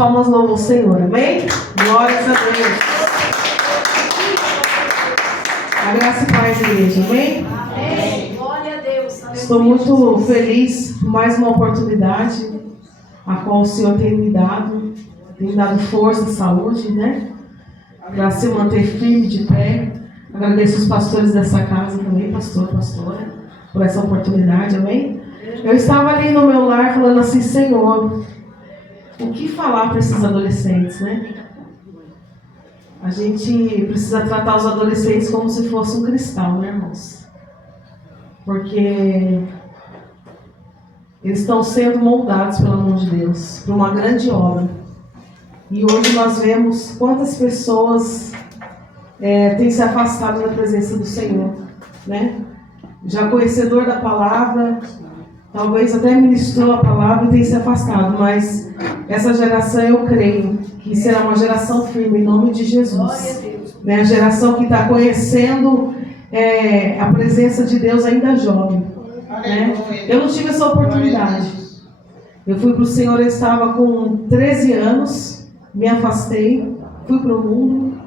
palmas louvam o Senhor, amém? Glórias a Deus. A graça e paz, igreja, amém? Amém. Glória a Deus. Estou muito feliz por mais uma oportunidade a qual o Senhor tem me dado força, saúde, né? Para se manter firme de pé. Agradeço os pastores dessa casa também, pastor, pastora, por essa oportunidade, amém? Eu estava ali no meu lar falando assim, Senhor, o que falar para esses adolescentes, né? A gente precisa tratar os adolescentes como se fosse um cristal, né, irmãos? Porque eles estão sendo moldados pelo amor de Deus, para uma grande obra. E hoje nós vemos quantas pessoas têm se afastado da presença do Senhor, né? Já conhecedor da palavra, talvez até ministrou a palavra e tem se afastado, mas essa geração eu creio que será uma geração firme em nome de Jesus, né? A geração que está conhecendo a presença de Deus ainda jovem, né? Eu não tive essa oportunidade. Eu fui para o Senhor, eu estava com 13 anos, me afastei, fui para o mundo,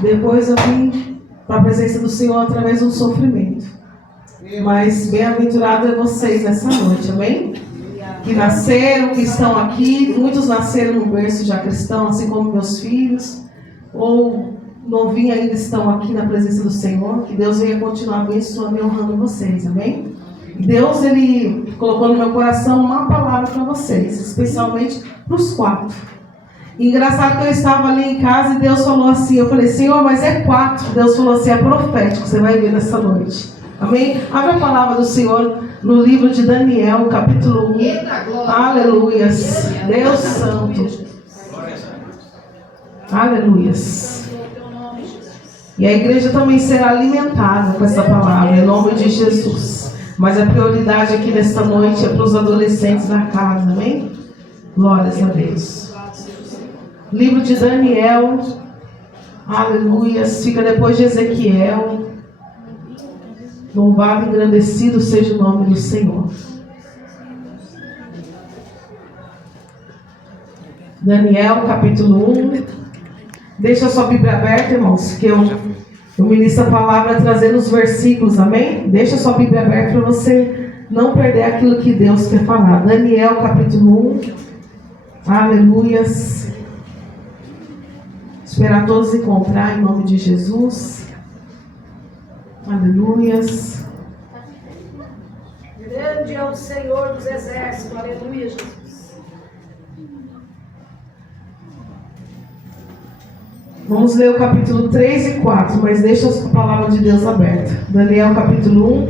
depois eu vim para a presença do Senhor através do sofrimento. Mas bem-aventurado é vocês nessa noite, amém? Que nasceram, que estão aqui, muitos nasceram no berço já cristão, assim como meus filhos, ou novinhos ainda estão aqui na presença do Senhor, que Deus venha continuar abençoando e honrando vocês, amém? Deus, Ele colocou no meu coração uma palavra para vocês, especialmente para os 4. Engraçado que eu estava ali em casa e Deus falou assim, eu falei, Senhor, mas é 4. Deus falou assim, é profético, você vai ver nessa noite. Amém? Abre a palavra do Senhor no livro de Daniel, capítulo 1. Aleluias. Deus Santo. Aleluias. E a igreja também será alimentada com essa palavra, em nome de Jesus. Mas a prioridade aqui nesta noite é para os adolescentes da casa, amém? Glórias a Deus. Livro de Daniel, aleluias, fica depois de Ezequiel. Louvado e engrandecido seja o nome do Senhor. Daniel, capítulo 1. Deixa a sua Bíblia aberta, irmãos, que eu ministro a palavra trazendo os versículos, amém? Deixa a sua Bíblia aberta para você não perder aquilo que Deus quer falar. Daniel, capítulo 1. Aleluias. Esperar todos encontrar em nome de Jesus. Aleluias. Grande é o Senhor dos exércitos. Aleluia, Jesus. Vamos ler o capítulo 3 e 4, mas deixa a palavra de Deus aberta. Daniel capítulo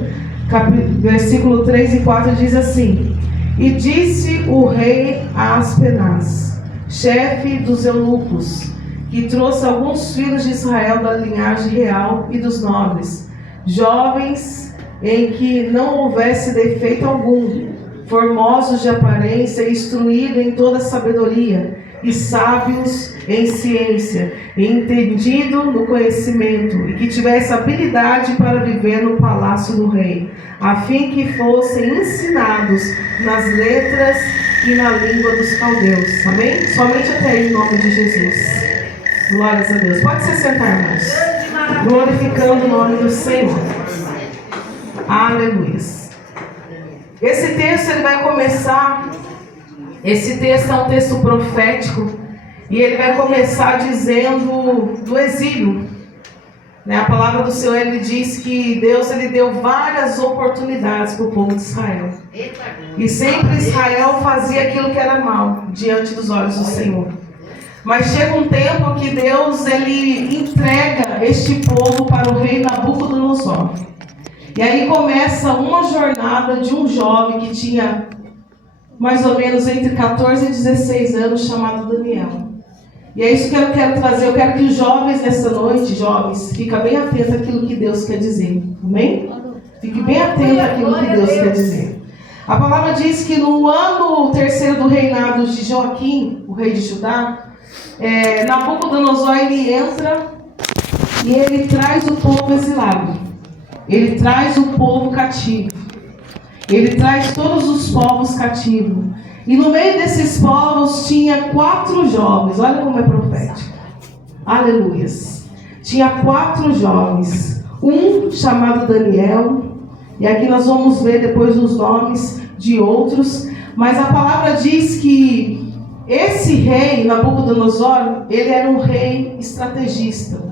1, versículo 3 e 4 diz assim: E disse o rei a Aspenaz, chefe dos eunucos, que trouxe alguns filhos de Israel da linhagem real e dos nobres, jovens em que não houvesse defeito algum, formosos de aparência, instruídos em toda sabedoria, e sábios em ciência, e entendido no conhecimento, e que tivesse habilidade para viver no palácio do rei, a fim que fossem ensinados nas letras e na língua dos caldeus. Amém? Somente até aí, em nome de Jesus. Glórias a Deus. Pode se sentar, irmãos. Glorificando o nome do Senhor. Aleluia. Esse texto ele vai começar. Esse texto é um texto profético. E ele vai começar dizendo do exílio. A palavra do Senhor, ele diz que Deus ele deu várias oportunidades para o povo de Israel. E sempre Israel fazia aquilo que era mal diante dos olhos do Senhor. Mas chega um tempo que Deus ele entrega este povo para o rei Nabucodonosor. E aí começa uma jornada de um jovem que tinha mais ou menos entre 14 e 16 anos, chamado Daniel. E é isso que eu quero trazer. Eu quero que os jovens nessa noite, jovens, fiquem bem atentos àquilo que Deus quer dizer. Amém? Fique bem atento àquilo que Deus quer dizer. A palavra diz que no ano terceiro do reinado de Joaquim, o rei de Judá, Nabucodonosor ele entra e ele traz o povo exilado. Ele traz o povo cativo. Ele traz todos os povos cativos. E no meio desses povos tinha 4 jovens. Olha como é profético. Aleluias. Tinha 4 jovens. Um chamado Daniel. E aqui nós vamos ver depois os nomes de outros. Mas a palavra diz que esse rei, Nabucodonosor, ele era um rei estrategista.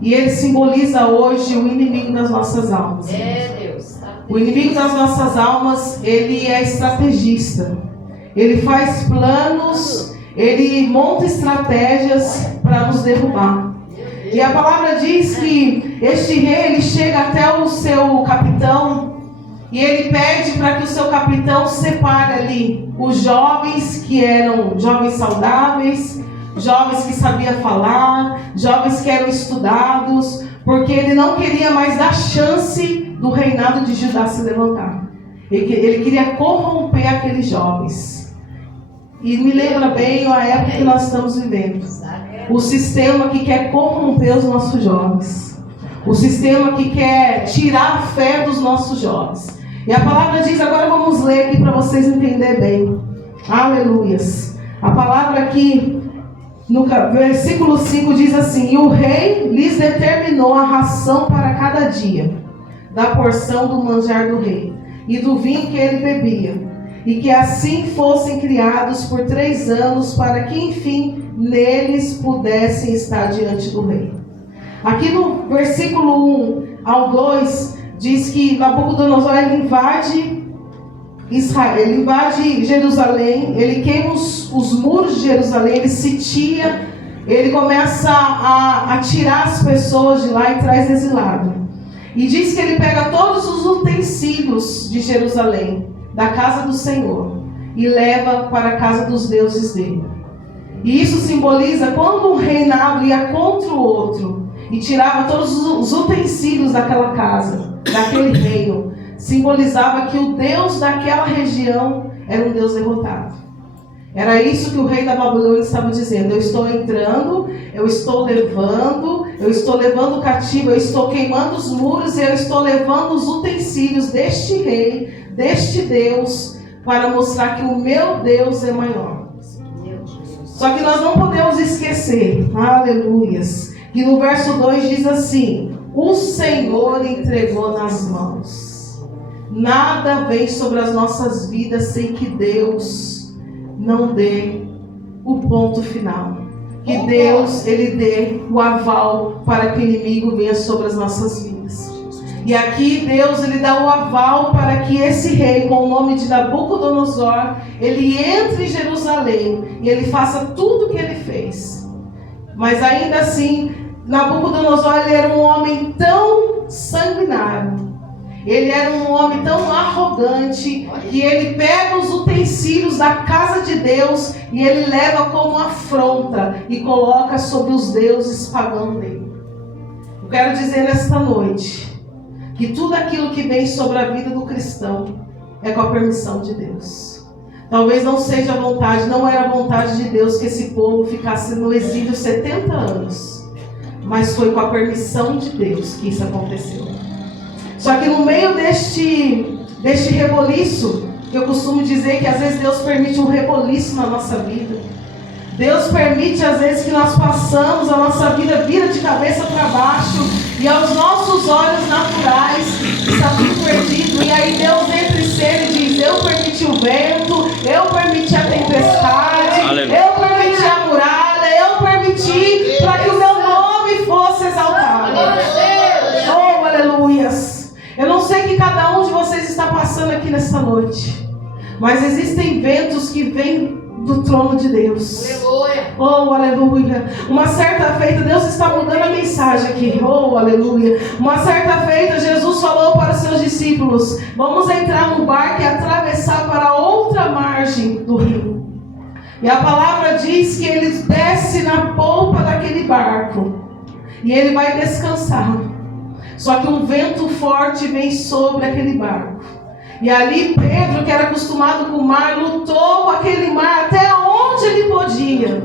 E ele simboliza hoje o inimigo das nossas almas. Deus. O inimigo das nossas almas, ele é estrategista. Ele faz planos, ele monta estratégias para nos derrubar. E a palavra diz que este rei, ele chega até o seu capitão e ele pede para que o seu capitão separe ali os jovens que eram jovens saudáveis, jovens que sabiam falar, jovens que eram estudados, porque ele não queria mais dar chance do reinado de Judá se levantar. Ele queria corromper aqueles jovens. E me lembra bem a época que nós estamos vivendo. O sistema que quer corromper os nossos jovens. O sistema que quer tirar a fé dos nossos jovens. E a palavra diz, agora vamos ler aqui para vocês entenderem bem. Aleluias. A palavra aqui, no versículo 5 diz assim: e o rei lhes determinou a ração para cada dia, da porção do manjar do rei, e do vinho que ele bebia, e que assim fossem criados por 3 anos, para que enfim neles pudessem estar diante do rei. Aqui no versículo 1 ao 2, diz que Nabucodonosor ele invade Israel, ele invade Jerusalém, ele queima os muros de Jerusalém, ele sitia, ele começa a tirar as pessoas de lá e traz exilado. E diz que ele pega todos os utensílios de Jerusalém, da casa do Senhor, e leva para a casa dos deuses dele. E isso simboliza quando um reinado ia contra o outro e tirava todos os utensílios daquela casa, daquele reino, simbolizava que o Deus daquela região era um Deus derrotado. Era isso que o rei da Babilônia estava dizendo: eu estou entrando, eu estou levando cativo, eu estou queimando os muros, e eu estou levando os utensílios deste rei, deste Deus, para mostrar que o meu Deus é maior. Só que nós não podemos esquecer, aleluias, que no verso 2 diz assim: o Senhor entregou nas mãos. Nada vem sobre as nossas vidas sem que Deus não dê o ponto final. Que Deus, ele dê o aval para que o inimigo venha sobre as nossas vidas. E aqui Deus, ele dá o aval para que esse rei, com o nome de Nabucodonosor, ele entre em Jerusalém e ele faça tudo o que ele fez. Mas ainda assim, Nabucodonosor, ele era um homem tão sanguinário, ele era um homem tão arrogante, que ele pega os utensílios da casa de Deus e ele leva como afronta e coloca sobre os deuses pagãos dele. Eu quero dizer nesta noite que tudo aquilo que vem sobre a vida do cristão é com a permissão de Deus. Talvez não seja a vontade, não era a vontade de Deus que esse povo ficasse no exílio 70 anos. Mas foi com a permissão de Deus que isso aconteceu. Só que no meio deste reboliço, eu costumo dizer que às vezes Deus permite um reboliço na nossa vida. Deus permite às vezes que nós passamos, a nossa vida vira de cabeça para baixo, e aos nossos olhos naturais está tudo perdido. E aí Deus entra em cena e diz: eu permiti o vento, eu permiti a tempestade, eu permiti a muralha, eu permiti para que o meu nome fosse exaltado. Oh, aleluias! Eu não sei o que cada um de vocês está passando aqui nesta noite, mas existem ventos que vêm do trono de Deus. Aleluia. Oh, aleluia. Uma certa feita, Deus está mudando a mensagem aqui. Oh, aleluia. Uma certa feita, Jesus falou para os seus discípulos: vamos entrar no barco e atravessar para a outra margem do rio. E a palavra diz que ele desce na polpa daquele barco e ele vai descansar. Só que um vento forte vem sobre aquele barco. E ali Pedro, que era acostumado com o mar, lutou aquele mar até onde ele podia.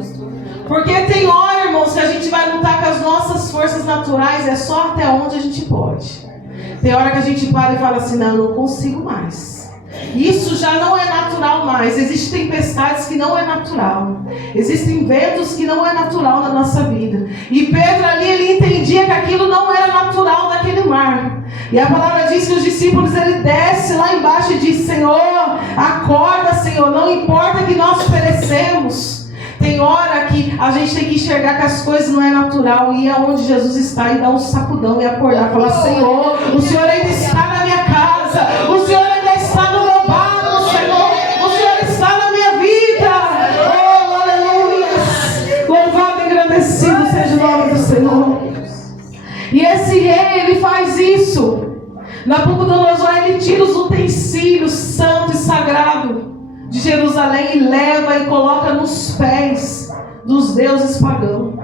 Porque tem hora, irmãos, que a gente vai lutar com as nossas forças naturais, é só até onde a gente pode. Tem hora que a gente para e fala assim: não, eu não consigo mais. Isso já não é natural mais. Existem tempestades que não é natural. Existem ventos que não é natural na nossa vida. E Pedro ali, ele entendia que aquilo não era natural daquele mar. E a palavra diz que os discípulos, ele desce lá embaixo e diz: Senhor, acorda, Senhor, não importa que nós perecemos. Tem hora que a gente tem que enxergar que as coisas não é natural e ir aonde Jesus está e dar um sacudão e acordar, falar: Senhor, o Senhor ainda está na minha casa, o Senhor ainda está no meu barco, Senhor, o Senhor está na minha vida. Oh, aleluia! Louvado e agradecido seja o nome do Senhor. E esse rei, ele faz isso. Nabucodonosor, ele tira os utensílios santo e sagrado de Jerusalém e leva e coloca nos pés dos deuses pagãos.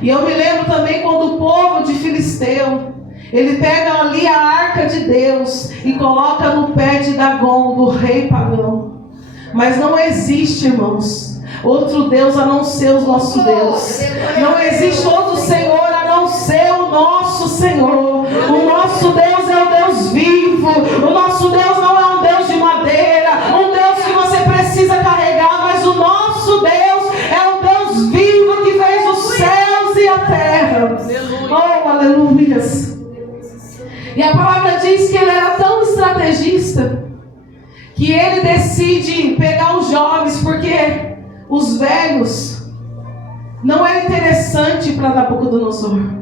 E eu me lembro também quando o povo de Filisteu, ele pega ali a arca de Deus e coloca no pé de Dagom, do rei pagão. Mas não existe, irmãos, outro Deus a não ser o nosso Deus. Não existe outro Senhor a não ser o nosso Senhor. O nosso Deus é o Deus vivo. O nosso Deus não é um Deus de madeira, um Deus que você precisa carregar, mas o nosso Deus é o Deus vivo que fez os céus e a terra. Oh, aleluias! E a palavra diz que ele era tão estrategista que ele decide pegar os jovens, porque os velhos não era interessante para Nabucodonosor.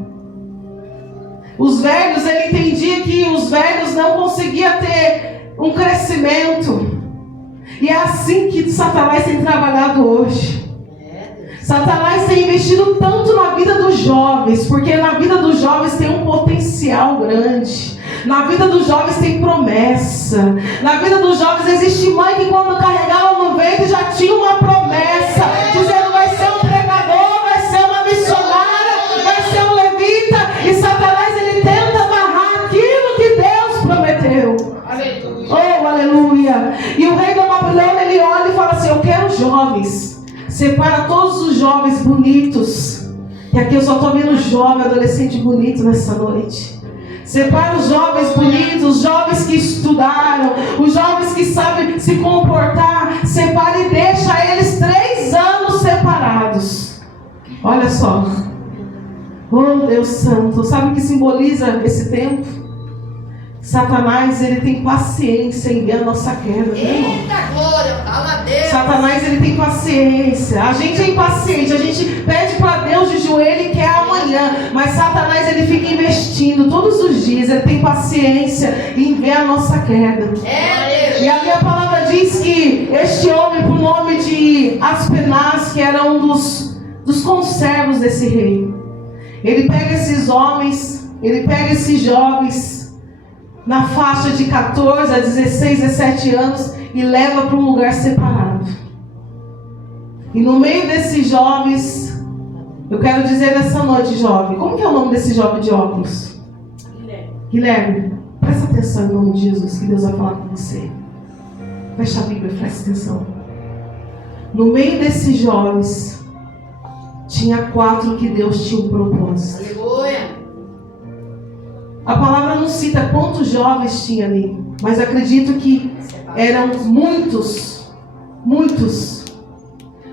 Os velhos, ele entendia que os velhos não conseguiam ter um crescimento. E é assim que Satanás tem trabalhado hoje. Satanás tem investido tanto na vida dos jovens, porque na vida dos jovens tem um potencial grande. Na vida dos jovens tem promessa. Na vida dos jovens existe mãe que quando carregava no ventre já tinha uma promessa, dizendo: vai ser um pregador, vai ser uma missionária, vai ser um levita. E Satanás, ele tenta amarrar aquilo que Deus prometeu. Aleluia. Oh, aleluia. E o rei da Babilônia, ele olha e fala assim: eu quero jovens. Separa todos os jovens bonitos. E aqui eu só estou vendo jovem, adolescente bonito nessa noite. Separa os jovens bonitos, os jovens que estudaram, os jovens que sabem se comportar. Separa e deixa eles 3 anos separados. Olha só. Oh, Deus Santo. Sabe o que simboliza esse tempo? Satanás, ele tem paciência em ver a nossa queda. Eita glória, fala a Deus. Satanás, ele tem paciência. A gente é impaciente, a gente pede para Deus de joelho e quer amanhã. Mas Satanás, ele fica investindo todos os dias. Ele tem paciência em ver a nossa queda. E ali a palavra diz que este homem, por nome de Aspenaz, que era um dos conservos desse rei, ele pega esses homens, ele pega esses jovens na faixa de 14 a 16, 17 anos e leva para um lugar separado. E no meio desses jovens, eu quero dizer nessa noite, jovem, como que é o nome desse jovem de óculos? Guilherme, presta atenção em nome de Jesus, que Deus vai falar com você. Fecha a Bíblia e presta atenção. No meio desses jovens, tinha 4 que Deus tinha um propósito. Aleluia! A palavra não cita quantos jovens tinha ali, mas acredito que eram muitos.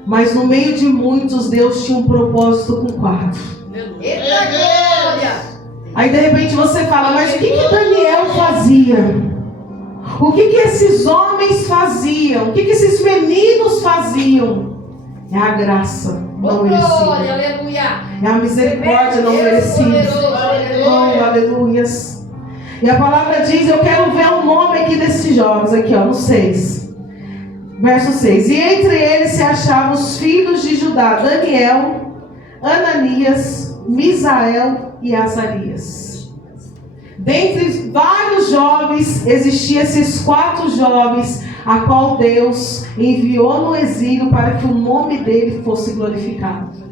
Mas no meio de muitos, Deus tinha um propósito com 4. Eita glória! Aí de repente você fala: mas o que Daniel fazia? O que esses homens faziam? O que esses meninos faziam? É a graça não merecida. É a misericórdia não merecida. Oh, aleluias. E a palavra diz: eu quero ver o nome aqui desses jovens, aqui ó, no 6. Verso 6. E entre eles se achavam os filhos de Judá: Daniel, Ananias, Misael e Azarias. Dentre vários jovens, existiam esses 4 jovens, a qual Deus enviou no exílio para que o nome dele fosse glorificado.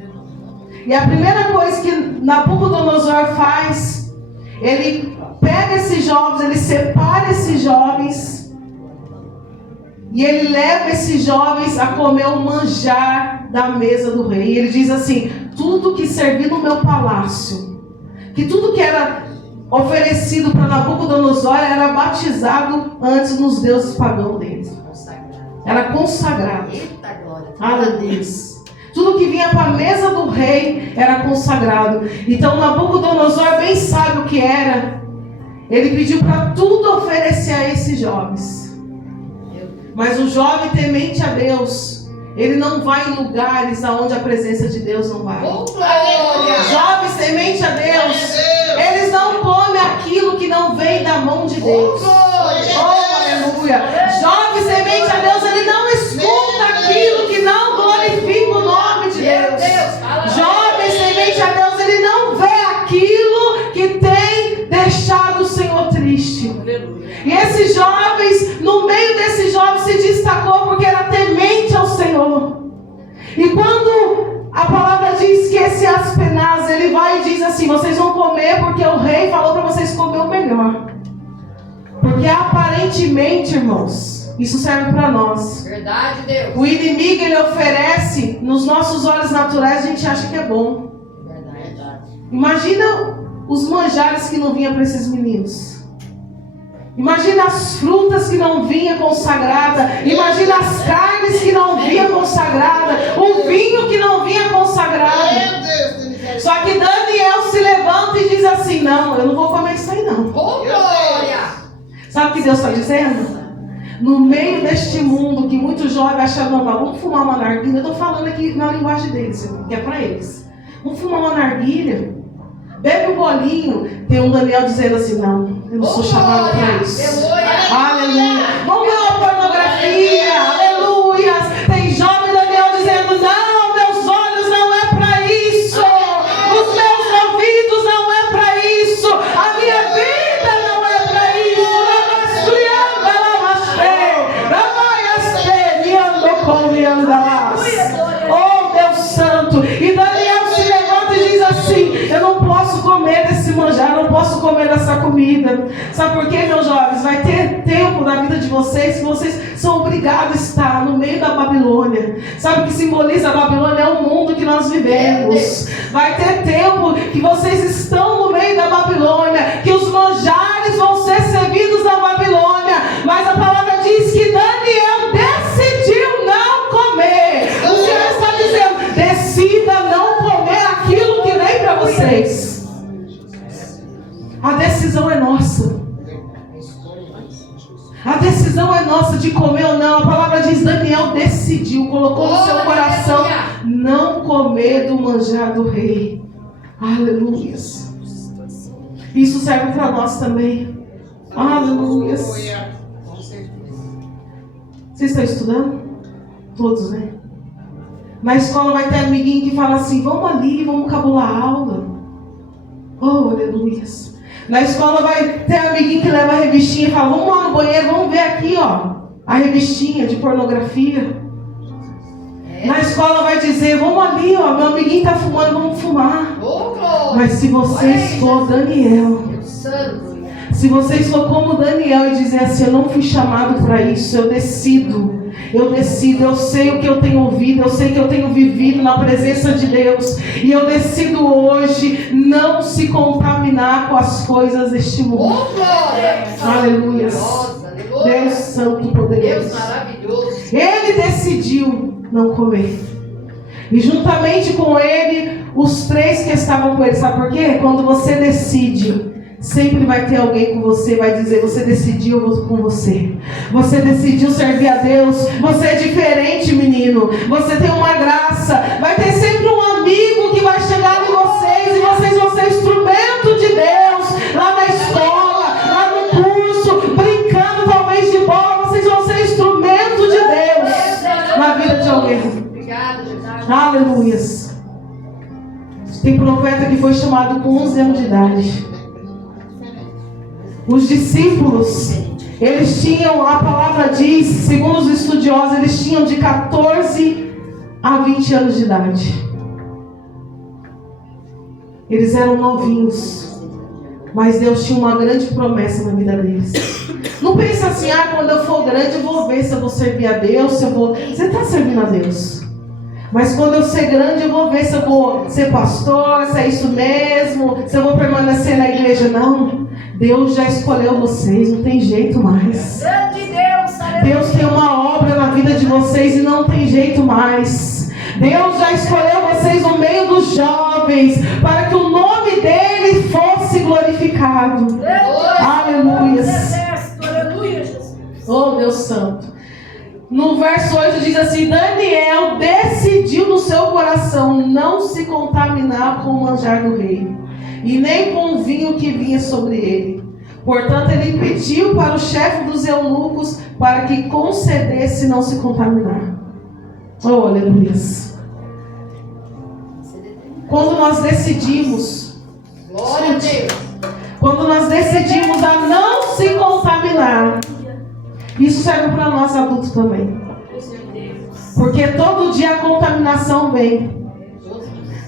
E a primeira coisa que Nabucodonosor faz, ele pega esses jovens, ele separa esses jovens e ele leva esses jovens a comer o manjar da mesa do rei. E ele diz assim: tudo que servia no meu palácio, que tudo que era oferecido para Nabucodonosor era batizado antes nos deuses pagãos deles. Era consagrado. Eita glória. Aleluia. Tudo que vinha para a mesa do rei era consagrado. Então Nabucodonosor bem sabe o que era. Ele pediu para tudo oferecer a esses jovens. Mas o jovem temente a Deus, ele não vai em lugares aonde a presença de Deus não vai. Jovens temente a Deus, eles não comem aquilo que não vem da mão de Deus. Oh, aleluia. Jovens temente a Deus, ele não escuta aquilo que não glorifica o nome de Deus. Jovens temente a Deus, ele não vê aquilo que tem deixado o Senhor triste. E esses jovens, no meio desses jovens, se destacou porque era temente ao Senhor. E quando a palavra diz que esse Aspenaz, ele vai e diz assim: vocês vão comer porque o rei falou para vocês comer o melhor. Porque aparentemente, irmãos, isso serve para nós. Verdade, Deus. O inimigo, ele oferece, nos nossos olhos naturais, a gente acha que é bom. Verdade. Imagina os manjares que não vinham para esses meninos. Imagina as frutas que não vinham consagradas. Imagina as carnes que não vinham consagradas. O vinho que não vinha consagrado. Só que Daniel se levanta e diz assim: não, eu não vou comer isso aí não. Glória! Sabe o que Deus está dizendo? No meio deste mundo que muitos jovens acharam normal, vamos fumar uma narguilha. Eu estou falando aqui na linguagem deles, que é para eles. Vamos fumar uma narguilha. Bebe um bolinho. Tem um Daniel dizendo assim: não, eu não sou chamado para isso. Aleluia. Vamos ver uma pornografia. Aleluia. Tem jovem Daniel dizendo: não, meus olhos não é para isso. Os meus ouvidos não é para isso. A minha vida não é para isso. Oh, Deus Santo. E Daniel se levanta e diz assim: eu não posso comer desse manjar, não posso comer dessa comida. Sabe por quê, meus jovens? Vai ter tempo na vida de vocês que vocês são obrigados a estar no meio da Babilônia. Sabe o que simboliza a Babilônia? É o mundo que nós vivemos. Vai ter tempo que vocês estão no meio da Babilônia, que os manjares vão ser servidos na Babilônia. Mas a palavra diz que Daniel decidiu não comer. O Senhor está dizendo: decida não comer aquilo que vem para vocês. A decisão é nossa. A decisão é nossa de comer ou não. A palavra diz: Daniel decidiu, colocou no seu coração não comer do manjar do rei. Aleluia. Isso serve para nós também. Aleluia. Vocês estão estudando? Todos, né? Na escola vai ter amiguinho que fala assim: vamos ali, vamos cabular a aula. Oh, aleluia. Na escola vai ter amiguinho que leva a revistinha e fala: vamos lá no banheiro, vamos ver aqui, ó, a revistinha de pornografia. Na escola vai dizer: vamos ali, ó, meu amiguinho tá fumando, vamos fumar. Mas se vocês for Daniel, se vocês for como Daniel e dizer assim: eu não fui chamado para isso, eu decido, eu sei o que eu tenho ouvido, eu sei que eu tenho vivido na presença de Deus, e eu decido hoje não se contaminar com as coisas deste mundo. Aleluia. Deus Santo e Poderoso. Deus maravilhoso. Ele decidiu não comer. E juntamente com ele, os três que estavam com ele. Sabe por quê? Quando você decide, sempre vai ter alguém com você, vai dizer: você decidiu, eu vou com você. Você decidiu servir a Deus. Você é diferente, menino. Você tem uma graça. Vai ter sempre um amigo que vai chegar em vocês, e vocês vão ser instrumento de Deus. Lá na escola, lá no curso, brincando talvez de bola, vocês vão ser instrumento de Deus na vida de alguém. Obrigada, Jesus. Aleluia. Tem profeta que foi chamado com 11 anos de idade. Os discípulos, eles tinham, a palavra diz, segundo os estudiosos, eles tinham de 14 a 20 anos de idade. Eles eram novinhos, mas Deus tinha uma grande promessa na vida deles. Não pensa assim: quando eu for grande eu vou ver se eu vou servir a Deus, se eu vou... Você está servindo a Deus. Mas quando eu ser grande, eu vou ver se eu vou ser pastor, se é isso mesmo, se eu vou permanecer na igreja. Não, Deus já escolheu vocês, não tem jeito mais. Deus tem uma obra na vida de vocês e não tem jeito mais. Deus já escolheu vocês no meio dos jovens, para que o nome dele fosse glorificado. Aleluia. Oh, Deus Santo. No verso 8 diz assim: Daniel decidiu no seu coração não se contaminar com o manjar do rei, e nem com o vinho que vinha sobre ele. Portanto, ele pediu para o chefe dos eunucos para que concedesse não se contaminar. Oh, aleluia. Quando nós decidimos, quando nós decidimos a não se contaminar, isso serve para nós adultos também. Porque todo dia a contaminação vem.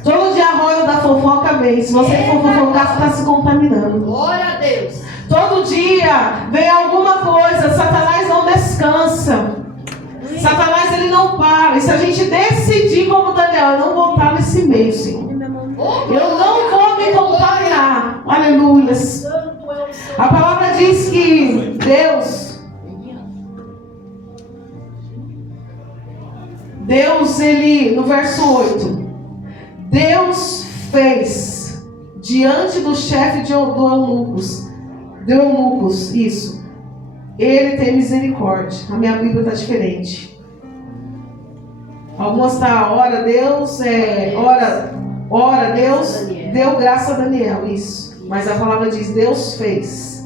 Todo dia a roda da fofoca vem. Se você for fofocar, você está se contaminando. Glória a Deus. Todo dia vem alguma coisa. Satanás não descansa. Satanás ele não para. E se a gente decidir como Daniel, eu não vou estar nesse meio, Senhor. Eu não vou me contaminar. Aleluia. A palavra diz que Deus, ele, no verso 8, Deus fez diante do chefe de eunucos, isso, ele tem misericórdia. A minha Bíblia está diferente. Algumas está, ora Deus, Deus deu graça a Daniel, isso. Mas a palavra diz, Deus fez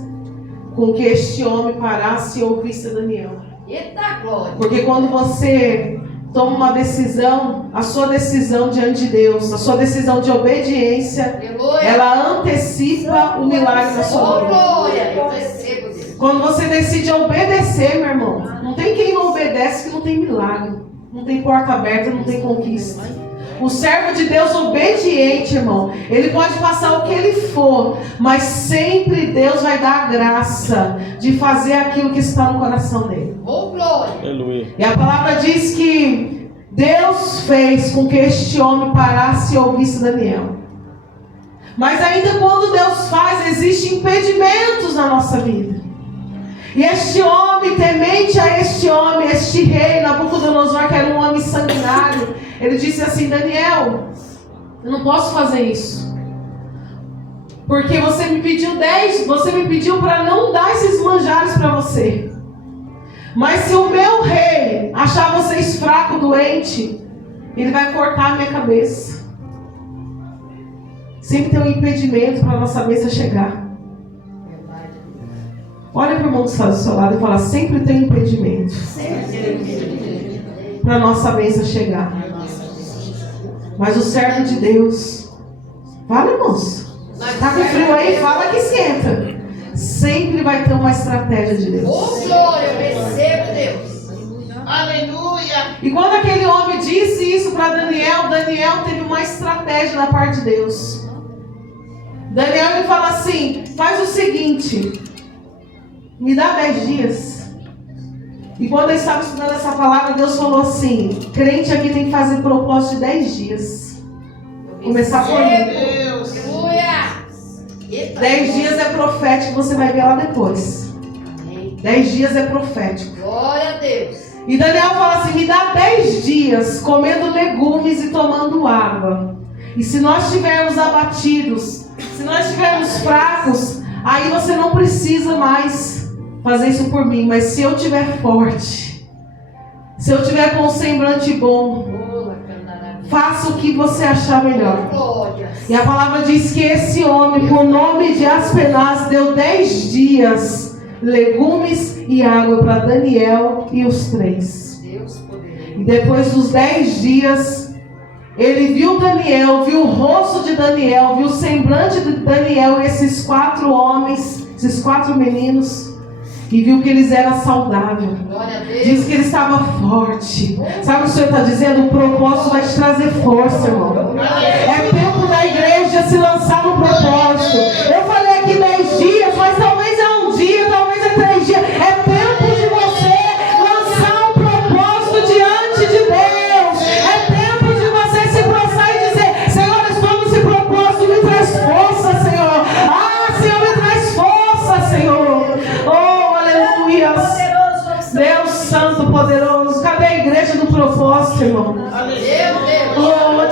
com que este homem parasse e ouvisse Daniel. Eita glória! Porque quando você toma uma decisão, a sua decisão diante de Deus, a sua decisão de obediência, ela antecipa o milagre na sua vida. Quando você decide obedecer, meu irmão, não tem quem não obedece que não tem milagre, não tem porta aberta, não tem conquista. O servo de Deus obediente, irmão, ele pode passar o que ele for, mas sempre Deus vai dar a graça de fazer aquilo que está no coração dele. Oh, glória! Aleluia. E a palavra diz que Deus fez com que este homem parasse e ouvisse Daniel. Mas ainda quando Deus faz, existem impedimentos na nossa vida. E este homem, temente a este homem, este rei, Nabucodonosor, que era um homem sanguinário, ele disse assim: Daniel, eu não posso fazer isso. Porque você me pediu para não dar esses manjares para você. Mas se o meu rei achar vocês fracos, doentes, ele vai cortar a minha cabeça. Sempre tem um impedimento para a nossa bênção chegar. Olha para o irmão que está do seu lado e fala: sempre tem um impedimento para a nossa bênção chegar. Mas o servo de Deus, fala, irmãos, está com frio aí? Fala que esquenta. Sempre vai ter uma estratégia de Deus. Oh, glória, eu recebo Deus. Aleluia. E quando aquele homem disse isso para Daniel, Daniel teve uma estratégia da parte de Deus. Daniel ele fala assim: faz o seguinte, me dá 10 dias. E quando eu estava estudando essa palavra, Deus falou assim: crente aqui tem que fazer propósito de 10 dias. Começar por mim. Aleluia. 10 dias é profético, você vai ver lá depois. 10 dias é profético. Glória a Deus. E Daniel fala assim: me dá 10 dias comendo legumes e tomando água. E se nós estivermos abatidos, se nós estivermos fracos, aí você não precisa mais fazer isso por mim. Mas se eu estiver forte, se eu estiver com um semblante bom, faça o que você achar melhor. Glória. E a palavra diz que esse homem, por nome de Aspenaz, deu 10 dias, legumes e água para Daniel e os 3. Deus poderoso. E depois dos 10 dias, ele viu Daniel, viu o rosto de Daniel, viu o semblante de Daniel, esses 4 homens, esses 4 meninos, e viu que eles eram saudáveis. Glória a Deus. Diz que ele estava forte. Sabe o que o Senhor está dizendo? O propósito vai te trazer força, irmão. É tempo da igreja se lançar no propósito. Eu falei aqui 10 dias, mas talvez é um dia, talvez é 3 dias. É tempo de você lançar um propósito diante de Deus. É tempo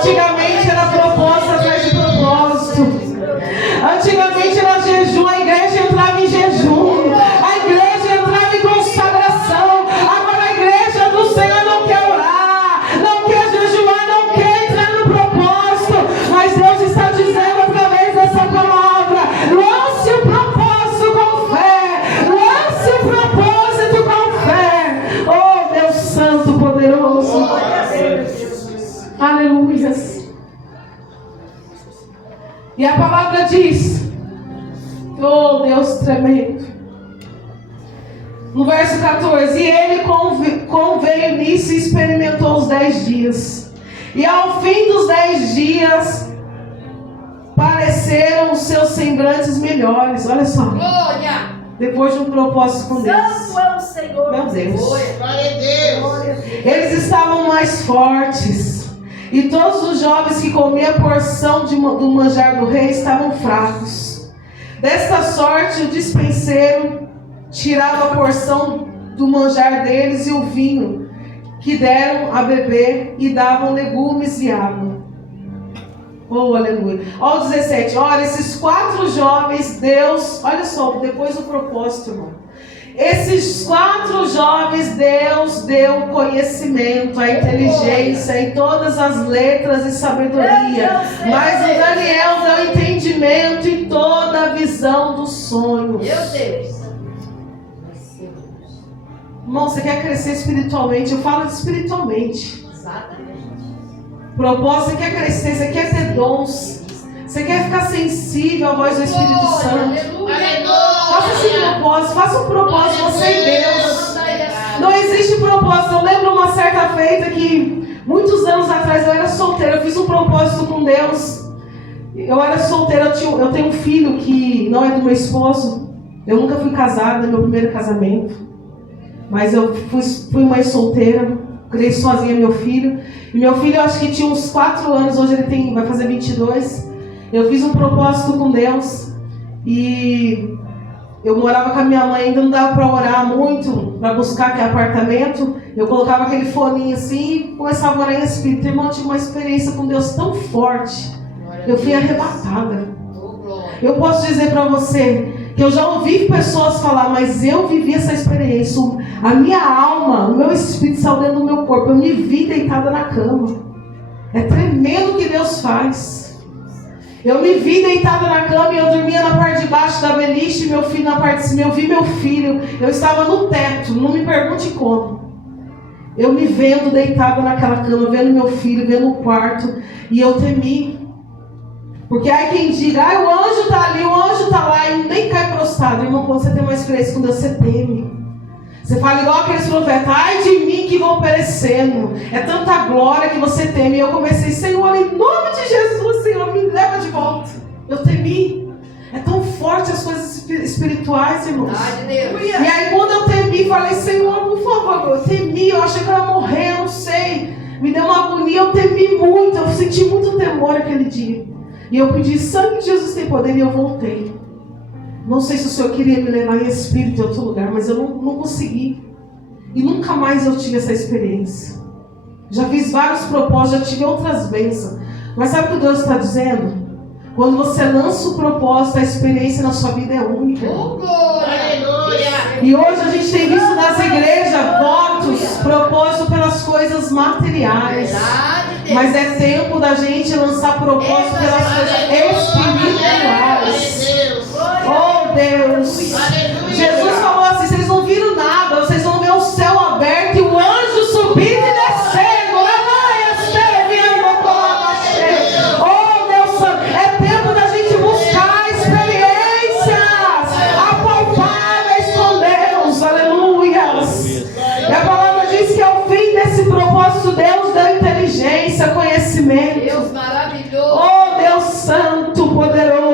Antigamente era propósito atrás de propósito. Antigamente era jejum, a igreja entrava em jejum, a igreja entrava em consagração. Agora a igreja do Senhor não quer orar, não quer jejuar, não quer entrar no propósito. Mas Deus está dizendo através dessa palavra: lance o propósito com fé, lance o propósito com fé. Oh Deus Santo, poderoso. Aleluia. E a palavra diz, oh Deus tremendo, no verso 14: e ele conveio nisso e experimentou os 10 dias. E ao fim dos 10 dias, pareceram os seus semblantes melhores. Olha só. Glória. Depois de um propósito com Deus. Santo é o Senhor. Meu Deus. Glória a Deus. Eles estavam mais fortes. E todos os jovens que comiam a porção do manjar do rei estavam fracos. Desta sorte, o despenseiro tirava a porção do manjar deles e o vinho que deram a beber, e davam legumes e água. Oh, aleluia. Olha o 17. Olha, esses 4 jovens, Deus, olha só, depois do propósito, irmão. Esses 4 jovens, Deus deu conhecimento, a inteligência e todas as letras e sabedoria. Mas o Daniel deu entendimento e toda a visão dos sonhos. Meu Deus. Irmão, você quer crescer espiritualmente? Eu falo espiritualmente. Exatamente. Propósito, você quer crescer, você quer ter dons. Você quer ficar sensível à voz do Espírito Santo. Faça esse propósito, faça um propósito, você e Deus. Não existe propósito. Eu lembro uma certa feita que, muitos anos atrás, eu era solteira. Eu fiz um propósito com Deus. Eu era solteira, eu tenho um filho que não é do meu esposo. Eu nunca fui casada, meu primeiro casamento. Mas eu fui mãe solteira, criei sozinha meu filho. E meu filho, eu acho que tinha uns 4 anos, hoje ele vai fazer 22. Eu fiz um propósito com Deus. E eu morava com a minha mãe, ainda não dava para orar muito, para buscar aquele apartamento. Eu colocava aquele foninho assim e começava a orar em espírito. Irmão, eu tive uma experiência com Deus tão forte. Eu fui arrebatada. Eu posso dizer para você que eu já ouvi pessoas falar, mas eu vivi essa experiência. A minha alma, o meu espírito saiu dentro do meu corpo. Eu me vi deitada na cama. É tremendo o que Deus faz. Eu me vi deitada na cama e eu dormia na parte de baixo da beliche, meu filho na parte de cima. Eu vi meu filho, eu estava no teto, não me pergunte como. Eu me vendo deitada naquela cama, vendo meu filho, vendo o quarto, e eu temi. Porque aí quem diga, o anjo está ali, o anjo está lá, e nem cai prostrado. Irmão, quando você tem uma experiência com Deus, você teme. Você fala igual aqueles profetas, ai de mim que vou perecendo. É tanta glória que você teme. E eu comecei, Senhor, em nome de Jesus, Senhor, me leva de volta. Eu temi. É tão forte as coisas espirituais, irmãos. E aí quando eu temi, falei, Senhor, por favor, eu temi, eu achei que eu ia morrer, eu não sei. Me deu uma agonia, eu temi muito, eu senti muito temor aquele dia. E eu pedi, sangue de Jesus tem poder, e eu voltei. Não sei se o Senhor queria me levar em espírito em outro lugar, mas eu não consegui. E nunca mais eu tive essa experiência. Já fiz vários propósitos, já tive outras bênçãos. Mas sabe o que Deus está dizendo? Quando você lança o propósito, a experiência na sua vida é única. E hoje a gente tem visto nas igrejas votos, propósito pelas coisas materiais. Mas é tempo da gente lançar propósito pelas coisas espirituais. Oh Deus! Jesus falou assim: vocês não viram nada, vocês vão ver o céu aberto e o anjo subindo e descendo. Oh Deus Santo, é tempo da gente buscar experiências apalpáveis com Deus. Aleluia! E a palavra diz que ao fim desse propósito, Deus deu inteligência, conhecimento. Deus maravilhoso. Oh Deus Santo, poderoso.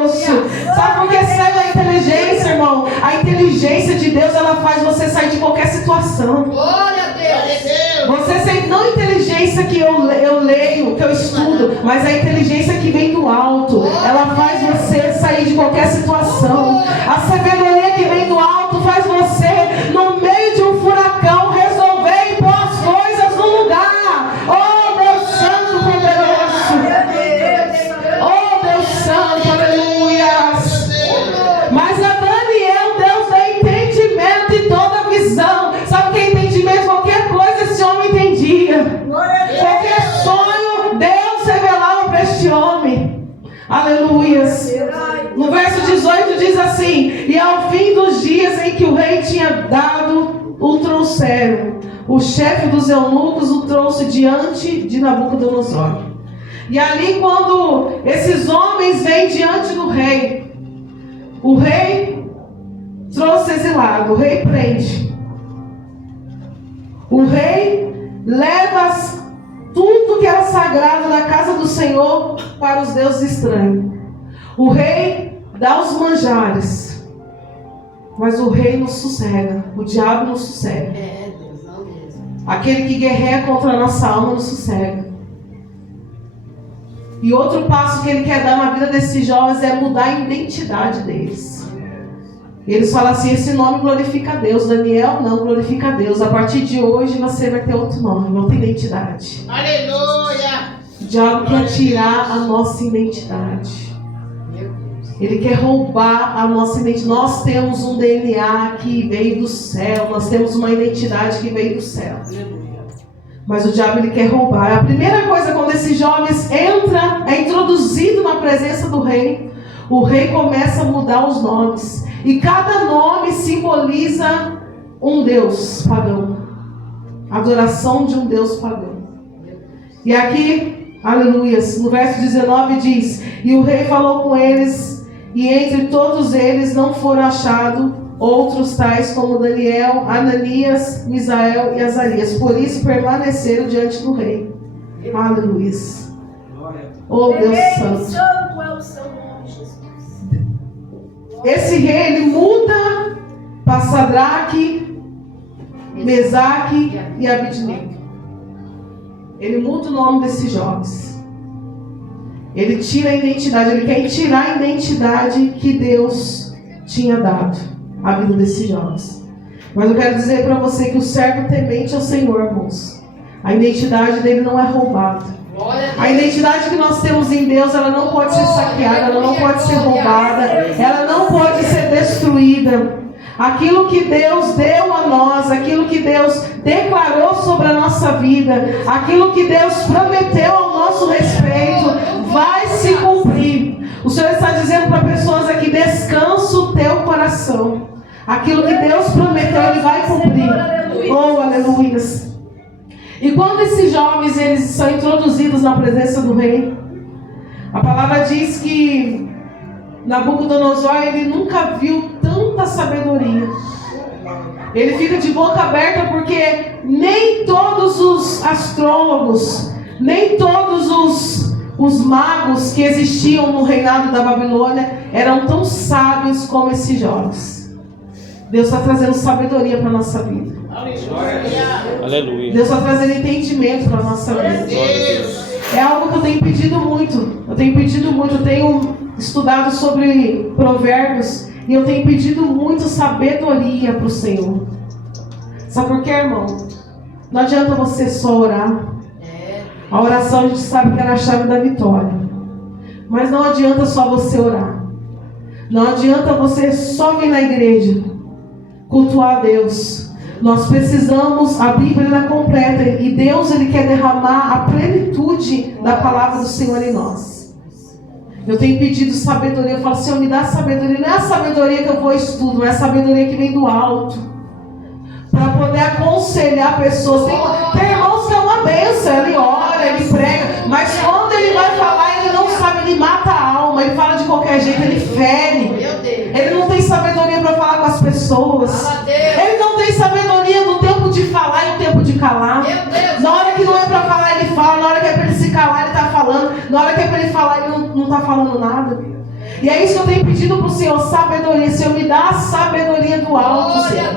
Sabe por que sai a inteligência, irmão? A inteligência de Deus, ela faz você sair de qualquer situação. Glória a Deus. Você sente não a inteligência que eu leio, que eu estudo, mas a inteligência que vem do alto. Ela faz você sair de qualquer situação. A sabedoria que vem do alto faz você, no meio de um furacão, resolver e pôr as coisas no lugar. Oh Deus Santo, poderoso. diz assim: e ao fim dos dias em que o rei tinha dado, o trouxeram. O chefe dos eunucos o trouxe diante de Nabucodonosor. E ali, quando esses homens vêm diante do rei, o rei trouxe exilado, o rei prende. O rei leva tudo que era sagrado da casa do Senhor para os deuses estranhos. O rei dá os manjares, mas o rei não sossega, o diabo não sossega. Deus, não mesmo. Aquele que guerreia contra a nossa alma não sossega. E outro passo que ele quer dar na vida desses jovens é mudar a identidade deles. Eles falam assim: esse nome glorifica a Deus. Daniel não glorifica a Deus. A partir de hoje você vai ter outro nome, outra identidade. Aleluia. O diabo quer tirar a nossa identidade. Ele quer roubar a nossa identidade. Nós temos um DNA que veio do céu. Nós temos uma identidade que veio do céu. Mas o diabo, ele quer roubar. A primeira coisa, quando esses jovens entram, é introduzido na presença do rei, o rei começa a mudar os nomes. E cada nome simboliza um deus pagão. Adoração de um deus pagão. E aqui, aleluia, no verso 19 diz: e o rei falou com eles, e entre todos eles não foram achados outros tais como Daniel, Ananias, Misael e Azarias. Por isso permaneceram diante do rei. Aleluia. Oh Deus Santo. Santo é o seu nome, Jesus. Esse rei, ele muda para Sadraque, Mesaque e Abidnego. Ele muda o nome desses jovens. Ele tira a identidade, ele quer tirar a identidade que Deus tinha dado à vida desses jovens. Mas eu quero dizer para você que o servo temente ao Senhor, irmãos, a identidade dele não é roubada. A identidade que nós temos em Deus, ela não pode ser saqueada, ela não pode ser roubada, ela não pode ser destruída. Aquilo que Deus deu a nós, aquilo que Deus declarou sobre a nossa vida, aquilo que Deus prometeu ao nosso respeito, vai se cumprir. O Senhor está dizendo para pessoas aqui: descansa o teu coração. Aquilo que Deus prometeu, Ele vai cumprir. Oh, aleluia. E quando esses jovens eles são introduzidos na presença do rei, a palavra diz que Nabucodonosor, ele nunca viu tanta sabedoria. Ele fica de boca aberta porque nem todos os astrólogos, nem todos os magos que existiam no reinado da Babilônia eram tão sábios como esses jovens. Deus está trazendo sabedoria para a nossa vida. Aleluia. Deus está trazendo entendimento para a nossa vida. É algo que eu tenho pedido muito. Eu tenho estudado sobre provérbios e eu tenho pedido muito sabedoria para o Senhor. Sabe por quê, irmão? Não adianta você só orar. A oração a gente sabe que é a chave da vitória. Mas não adianta só você orar. Não adianta você só vir na igreja cultuar a Deus. Nós precisamos, a Bíblia ela é completa e Deus ele quer derramar a plenitude da palavra do Senhor em nós. Eu tenho pedido sabedoria, eu falo: Senhor, me dá sabedoria. Não é a sabedoria que eu vou estudo, é a sabedoria que vem do alto, para poder aconselhar pessoas. Tem irmãos que é uma bênção, ele ora, ele prega, mas quando ele vai falar, ele não sabe, ele mata a alma, ele fala de qualquer jeito, ele fere. Ele não tem sabedoria para falar com as pessoas. Ele não tem sabedoria do tempo de falar e o tempo de calar. Na hora que não é para falar, ele fala. Na hora que é para ele se calar, ele está falando. Na hora que é para ele falar, ele não está falando nada. E é isso que eu tenho pedido para o Senhor: sabedoria. Senhor, me dá a sabedoria do alto, Senhor,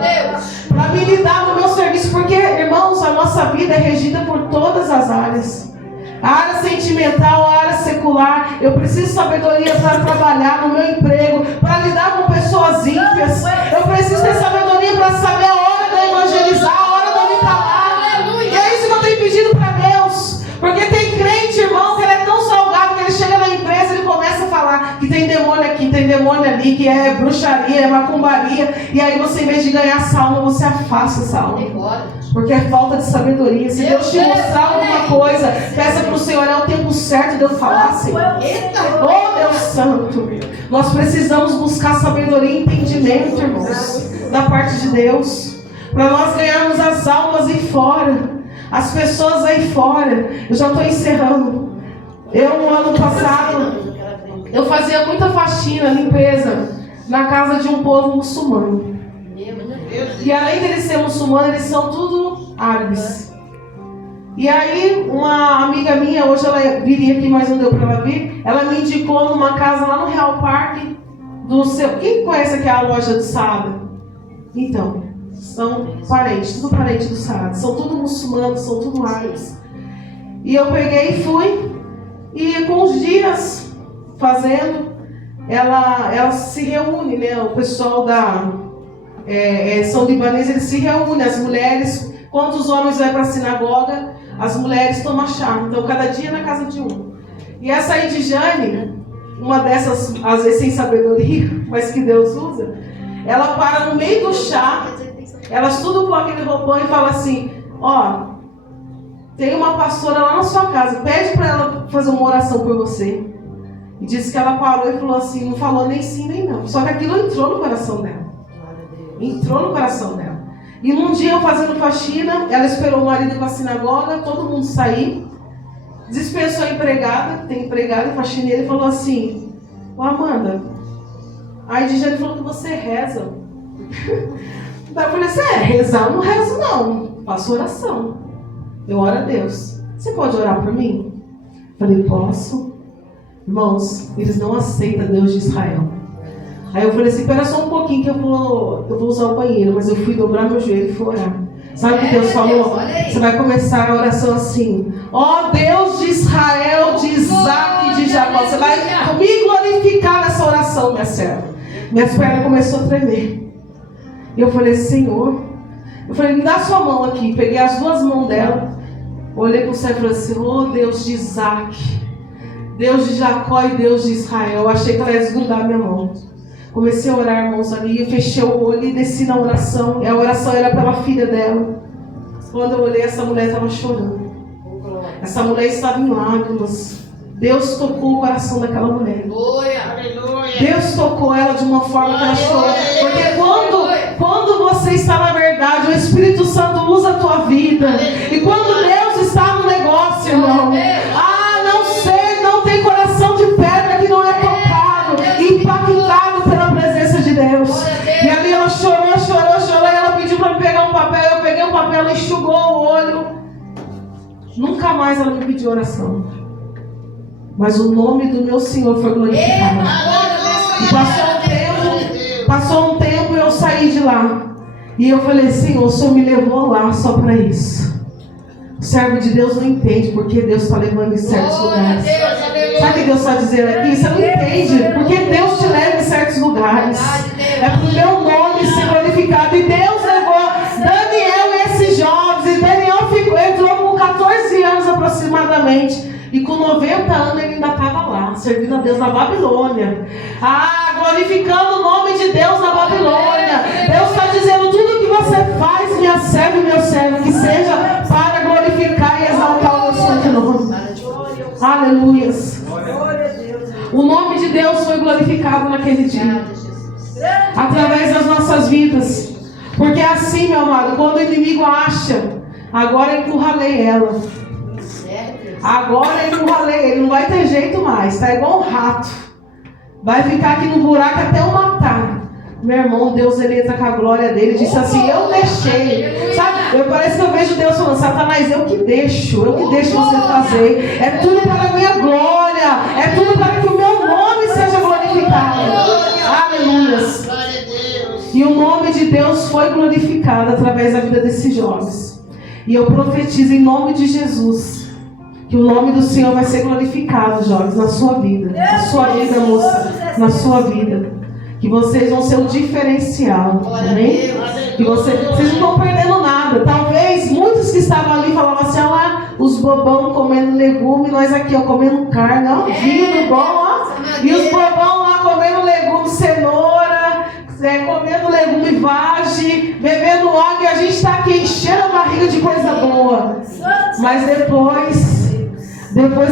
para me lidar no meu serviço. Porque, irmãos, a nossa vida é regida por todas as áreas. A área sentimental, a área secular. Eu preciso de sabedoria para trabalhar no meu emprego, para lidar com pessoas ímpias. Eu preciso ter sabedoria para saber a hora de eu evangelizar, a hora de eu me calar. E é isso que eu tenho pedido para Deus. Porque tem crente, irmão, que ele é tão salgado que ele chega na empresa e ele começa a falar que tem demônio aqui, tem demônio ali, que é bruxaria, é macumbaria. E aí você, em vez de ganhar essa alma, você afasta essa alma. Porque é falta de sabedoria. Se Deus te mostrar alguma coisa, peça para o Senhor, é o tempo certo de eu falar, Senhor. Oh, Deus Santo. Nós precisamos buscar sabedoria e entendimento, irmãos, da parte de Deus, para nós ganharmos as almas aí fora, as pessoas aí fora. Eu já estou encerrando. No ano passado, eu fazia muita faxina, limpeza, na casa de um povo muçulmano. E além de eles serem muçulmanos, eles são tudo árabes. E aí, uma amiga minha, hoje ela viria aqui, mas não deu para ela vir, ela me indicou numa casa lá no Real Parque do seu... Quem conhece aqui a loja do Saada? Então, são parentes, tudo parente do Saada. São tudo muçulmanos, são tudo árabes. E eu peguei e fui, e com os dias fazendo, ela se reúne, né? O pessoal da... são libaneses, eles se reúnem, as mulheres, quando os homens vão para a sinagoga, as mulheres tomam chá. Então, cada dia na casa de um. E essa aí de Jane, uma dessas, às vezes sem sabedoria, mas que Deus usa, ela para no meio do chá, elas tudo com aquele roupão e fala assim: ó, tem uma pastora lá na sua casa, pede para ela fazer uma oração por você. E disse que ela parou e falou assim, não falou nem sim nem não. Só que aquilo entrou no coração dela. Entrou no coração dela. E num dia eu fazendo faxina, ela esperou o marido para a sinagoga, todo mundo sair, dispensou a empregada, tem empregada e faxineira, e falou assim: ô Amanda, a Edjane falou que você reza. Daí eu falei assim: rezar eu não rezo não, faço oração, eu oro a Deus. Você pode orar por mim? Falei: posso. Irmãos, eles não aceitam Deus de Israel. Aí eu falei assim: espera só um pouquinho que eu vou usar o banheiro. Mas eu fui dobrar meu joelho e fui orar. Sabe o que Deus falou? Você vai começar a oração assim: ó Deus de Israel, de Isaac e de Jacó. Você vai me glorificar nessa oração, minha serva. Minhas pernas começaram a tremer. E eu falei: Senhor, eu falei, me dá sua mão aqui. Peguei as duas mãos dela, olhei para o céu e falei assim: ó Deus de Isaac, Deus de Jacó e Deus de Israel. Eu achei que ela ia desgrudar a minha mão. Comecei a orar, irmãos, ali, eu fechei o olho e desci na oração. E a oração era pela filha dela. Quando eu olhei, essa mulher estava chorando. Essa mulher estava em lágrimas. Deus tocou o coração daquela mulher. Deus tocou ela de uma forma que ela chorou. Porque quando você está na verdade, o Espírito Santo usa a tua vida. E quando Deus está no negócio, irmão, não tem coração de pedra que não é tocado, impactado pela presença de Deus. E ali ela chorou, e ela pediu para me pegar um papel. Eu peguei um papel, ela enxugou o olho. Nunca mais ela me pediu oração. Mas o nome do meu Senhor foi glorificado. E passou um tempo e eu saí de lá. E eu falei: Senhor, o Senhor me levou lá só para isso. O servo de Deus não entende porque Deus está levando em certos lugares. Sabe o que Deus está dizendo aqui? Você não entende porque Deus te leva em certos lugares. É para o meu nome ser glorificado. E Deus levou Daniel e esses jovens. E Daniel entrou com 14 anos aproximadamente. E com 90 anos ele ainda estava lá, servindo a Deus na Babilônia. Glorificando o nome de Deus na Babilônia. Deus está dizendo: tudo que você faz, minha serva e meu servo, que seja para glorificar e exaltar o meu santo nome. Aleluias. O nome de Deus foi glorificado naquele dia, através das nossas vidas. Porque é assim, meu amado, quando o inimigo acha, agora encurralei ela. Agora encurralei, ele não vai ter jeito mais, tá igual um rato. Vai ficar aqui no buraco até eu matar. Meu irmão, Deus, ele entra com a glória dele, disse assim: eu deixei. Sabe, parece que eu vejo Deus falando: Satanás, eu que deixo você fazer. É tudo para a minha glória, é tudo para que o meu nome seja glorificado. Aleluias. E o nome de Deus foi glorificado através da vida desses jovens. E eu profetizo em nome de Jesus que o nome do Senhor vai ser glorificado, jovens, na sua vida. Na sua vida, moça. Na sua vida. Que vocês vão ser um diferencial. Amém? Que vocês não estão perdendo nada. Talvez muitos que estavam ali falavam assim: lá, os bobão comendo legume, nós aqui, ó, comendo carne, ó, vinho do bom, ó. E os bobão lá comendo legume, cenoura, comendo legume vagem, bebendo água, e a gente está aqui enchendo a barriga de coisa boa. Mas depois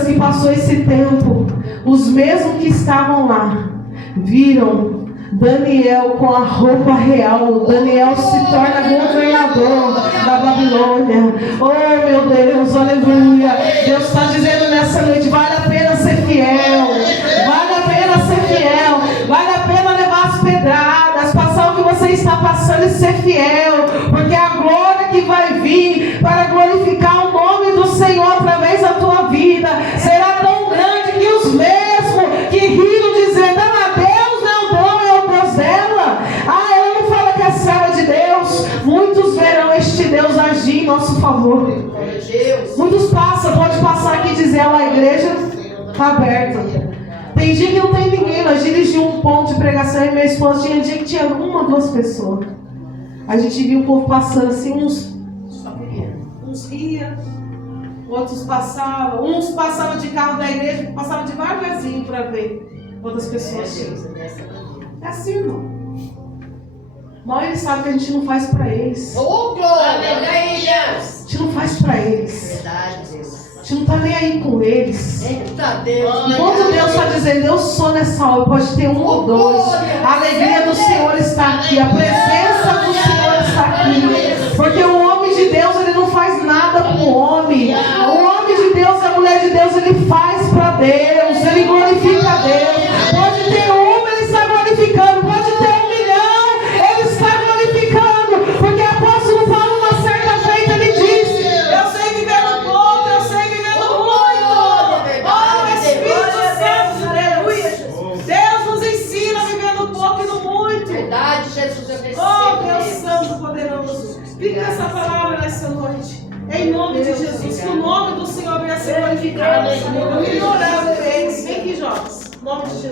que passou esse tempo, os mesmos que estavam lá viram Daniel com a roupa real. Daniel se torna governador da Babilônia. Oh meu Deus, aleluia. Deus está dizendo nessa noite: vale a pena ser fiel, vale a pena ser fiel, vale a pena levar as pedradas, passar o que você está passando e ser fiel, porque a glória que vai vir para glorificar o nome do Senhor através da tua vida será tão grande que os mesmos que riram dizendo: ah, Deus não é o Deus dela, ah, ela não fala que é serva de Deus, muitos verão este Deus agir em nosso favor. Muitos passam, pode passar aqui e dizer: a igreja está aberta. Tem dia que não tem ninguém. Nós dirigimos um ponto de pregação e minha esposa tinha dia que tinha uma, duas pessoas. A gente viu o povo passando assim, uns riam, outros passavam, uns passavam de carro da igreja, passavam devagarzinho para ver quantas pessoas tinham. É assim, irmão. Mal eles sabem que a gente não faz para eles. Oh, glória! A gente não faz para eles. Verdade, Deus. A gente não está nem aí com eles. Eita Deus! Quando Deus está dizendo: eu sou nessa hora, pode ter um ou dois. A alegria do Senhor está aqui, a presença do Senhor está aqui. Porque o homem de Deus, ele não faz nada com o homem. O homem de Deus, a mulher de Deus, ele faz para Deus, ele glorifica a Deus. Pode ter uma, ele está glorificando. Pode ter 1 milhão, ele está glorificando. Porque o apóstolo Paulo, uma certa feita, ele disse: eu sei viver no pouco, eu sei viver no muito. Oh, Espírito Santo de Deus. Deus nos ensina a viver no pouco e no muito. Verdade, Jesus, eu recebo. Oh, Deus Santo poderoso. Fica essa palavra nessa noite. Em nome de Jesus. Que o nome do Senhor venha ser glorificado. E oramos por eles. Vem aqui, jovens. Em nome de Jesus.